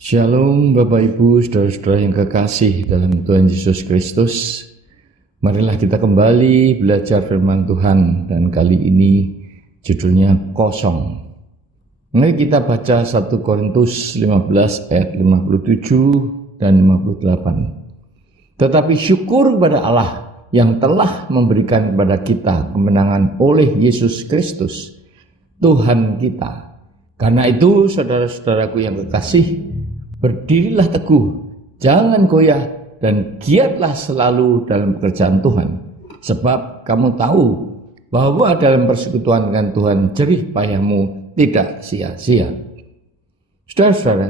Shalom Bapak Ibu, saudara-saudara yang kekasih dalam Tuhan Yesus Kristus. Marilah kita kembali belajar firman Tuhan, dan kali ini judulnya kosong. Mari kita baca 1 Korintus 15 ayat 57 dan 58. Tetapi syukur kepada Allah yang telah memberikan kepada kita kemenangan oleh Yesus Kristus, Tuhan kita. Karena itu saudara-saudaraku yang kekasih, berdirilah teguh, jangan goyah, dan giatlah selalu dalam pekerjaan Tuhan. Sebab kamu tahu bahwa dalam persekutuan dengan Tuhan jerih payahmu tidak sia-sia. Saudara-saudara,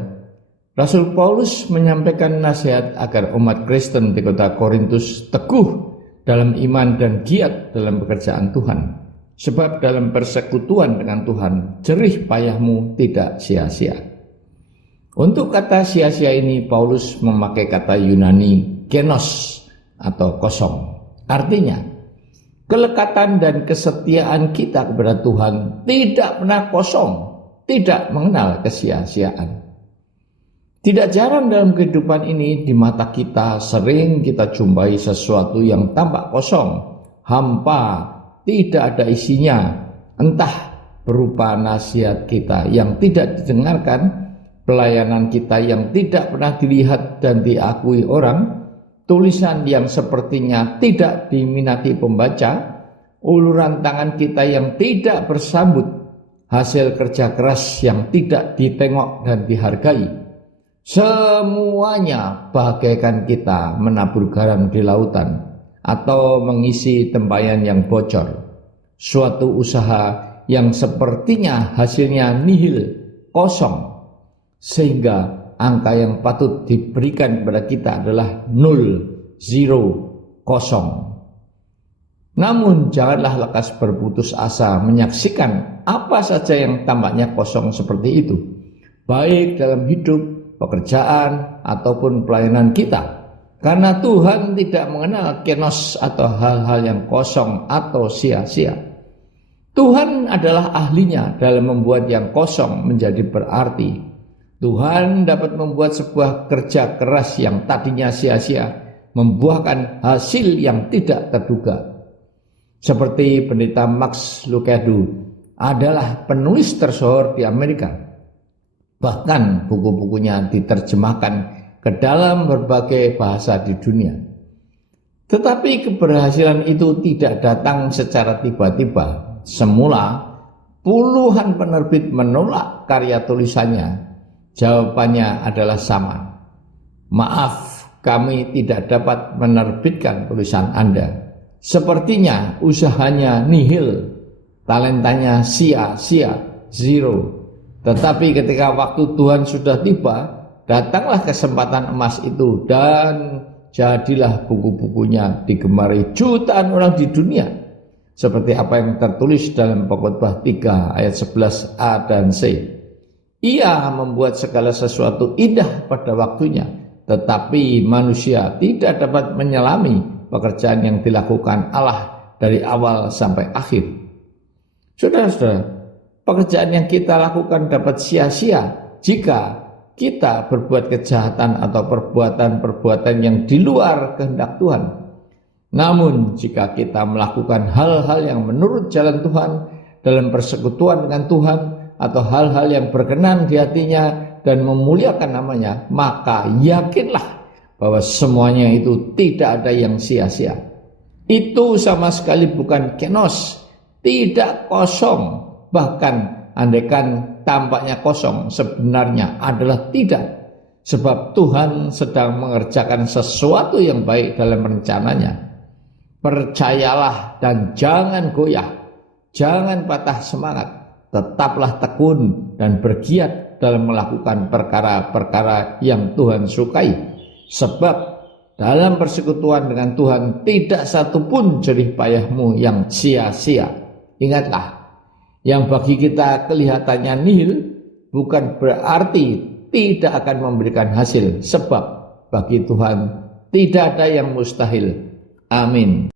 Rasul Paulus menyampaikan nasihat agar umat Kristen di kota Korintus teguh dalam iman dan giat dalam pekerjaan Tuhan. Sebab dalam persekutuan dengan Tuhan jerih payahmu tidak sia-sia. Untuk kata sia-sia ini Paulus memakai kata Yunani kenos atau kosong. Artinya, kelekatan dan kesetiaan kita kepada Tuhan tidak pernah kosong, tidak mengenal kesia-siaan. Tidak jarang dalam kehidupan ini di mata kita sering kita jumpai sesuatu yang tampak kosong, hampa, tidak ada isinya, entah berupa nasihat kita yang tidak didengarkan, pelayanan kita yang tidak pernah dilihat dan diakui orang, tulisan yang sepertinya tidak diminati pembaca, uluran tangan kita yang tidak bersambut, hasil kerja keras yang tidak ditengok dan dihargai. Semuanya bagaikan kita menabur garam di lautan atau mengisi tempayan yang bocor. Suatu usaha yang sepertinya hasilnya nihil, kosong, sehingga angka yang patut diberikan kepada kita adalah 0, 0, kosong. Namun janganlah lekas berputus asa menyaksikan apa saja yang tampaknya kosong seperti itu, baik dalam hidup, pekerjaan, ataupun pelayanan kita. Karena Tuhan tidak mengenal kenos atau hal-hal yang kosong atau sia-sia. Tuhan adalah ahlinya dalam membuat yang kosong menjadi berarti. Tuhan dapat membuat sebuah kerja keras yang tadinya sia-sia membuahkan hasil yang tidak terduga. Seperti pendeta Max Lucado adalah penulis tersohor di Amerika. Bahkan buku-bukunya diterjemahkan ke dalam berbagai bahasa di dunia. Tetapi keberhasilan itu tidak datang secara tiba-tiba. Semula puluhan penerbit menolak karya tulisannya. Jawabannya adalah sama. Maaf, kami tidak dapat menerbitkan tulisan Anda. Sepertinya usahanya nihil, talentanya sia-sia, 0. Tetapi ketika waktu Tuhan sudah tiba, datanglah kesempatan emas itu dan jadilah buku-bukunya digemari jutaan orang di dunia. Seperti apa yang tertulis dalam Pengkhotbah 3 ayat 11a dan c. Ia membuat segala sesuatu indah pada waktunya, tetapi manusia tidak dapat menyelami pekerjaan yang dilakukan Allah dari awal sampai akhir. Saudara-saudara, pekerjaan yang kita lakukan dapat sia-sia jika kita berbuat kejahatan atau perbuatan-perbuatan yang di luar kehendak Tuhan. Namun jika kita melakukan hal-hal yang menurut jalan Tuhan dalam persekutuan dengan Tuhan, atau hal-hal yang berkenan di hatinya dan memuliakan namanya, maka yakinlah bahwa semuanya itu tidak ada yang sia-sia. Itu sama sekali bukan kenos, tidak kosong. Bahkan andaikan tampaknya kosong, sebenarnya adalah tidak. Sebab Tuhan sedang mengerjakan sesuatu yang baik dalam rencananya. Percayalah dan jangan goyah, jangan patah semangat. Tetaplah tekun dan bergiat dalam melakukan perkara-perkara yang Tuhan sukai. Sebab dalam persekutuan dengan Tuhan tidak satupun jerih payahmu yang sia-sia. Ingatlah, yang bagi kita kelihatannya nihil bukan berarti tidak akan memberikan hasil. Sebab bagi Tuhan tidak ada yang mustahil. Amin.